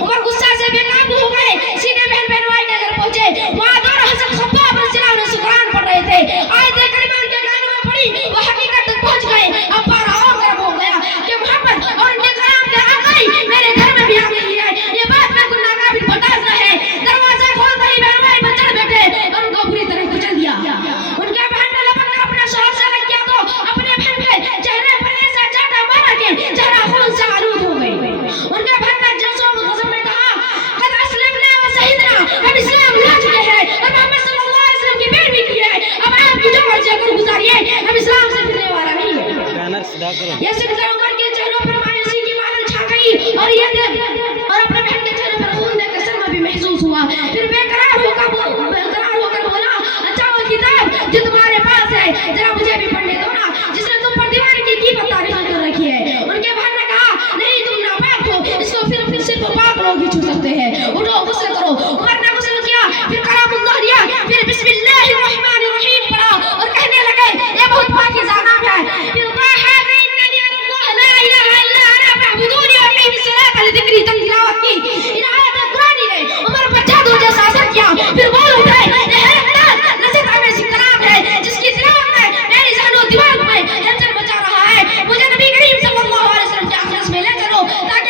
عمر غصہ سے بے قابو ہو گئے، سیدھے بہن بہنوائی کے گھر پہنچے، وہاں دونوں حضرت خباب رضی اللہ عنہ قرآن پڑھ رہے تھے، آیت کریمہ ان کے کانوں میں پڑی، وہ حقیقت تک پہنچ گئے، اب پارا اور گرم ہو گیا کہ محمد اور ان کے کلام کے آقائی میرے گھر میں بھی آ گئی ہے، یہ بات بالکل ناقابل برداشت ہے۔ دروازہ کھولتے ہی بہنوائی پر چڑھ بیٹھے اور ان کو بری طرح کچل دیا۔ ان کے بہن نے لپک کر اپنے شوہر سے الگ کیا تو اپنے بہن کے چہرے پر ایسا چاٹا مارا کہ چہرہ خون سے آلود ہو گئی۔ ان کے بہن نے جلسوں میں غضب میں کہا، قد اسلمنا و شہدنا، ہم اسلام لا چکے ہیں اور محمد صلی اللہ علیہ وسلم کی پیروی کی ہے، اب آپ کی جو مرضی کر گزاریے، ہم اسلام سے پھرنے والا نہیں ہے۔ یہ سن کر عمر کے چہروں پر مایوسی کی مانند چھا گئی اور یہ دیکھ اور اپنے بہن کے چہرے پر خون دیکھ کر صدمہ بھی محسوس ہوا۔ پھر بے قرار ہو کر بولا، اچھا وہ کتاب جو تمہارے پاس ہے ذرا مجھے بھی پڑھنے دو نا، جس نے تم پر دیوانگی کی تاریخ کر رکھی ہے۔ ان کے بہن نے کہا، نہیں تم ناپاک ہو، اس کو صرف پاک لوگ ہی چھو سکتے ہیں، اٹھو غسل کرو۔ عمر نے غسل کیا، پھر کلام اللہ لیا، پھر بسم اللہ الرحمن الرحیم پڑھا اور کہنے لگے یہ بہت پاکیزہ نام ہے۔ پھر طٰہٰ فإنني أنا الله لا إله إلا أنا فاعبدوني وأقيموا الصلاة لذكری تلاوت کی۔ ان آیات قرآنی نے عمر پر جادو جیسا اثر کیا، پھر بول اٹھے، یہ حیرت نصیحت آمیز کلام ہے جس کی تلاوت میں میری ذہن و دماغ میں ہلچل مچا رہا ہے، مجھے نبی کریم صلی اللہ علیہ وسلم کے مجلس میں لے چلو تاکہ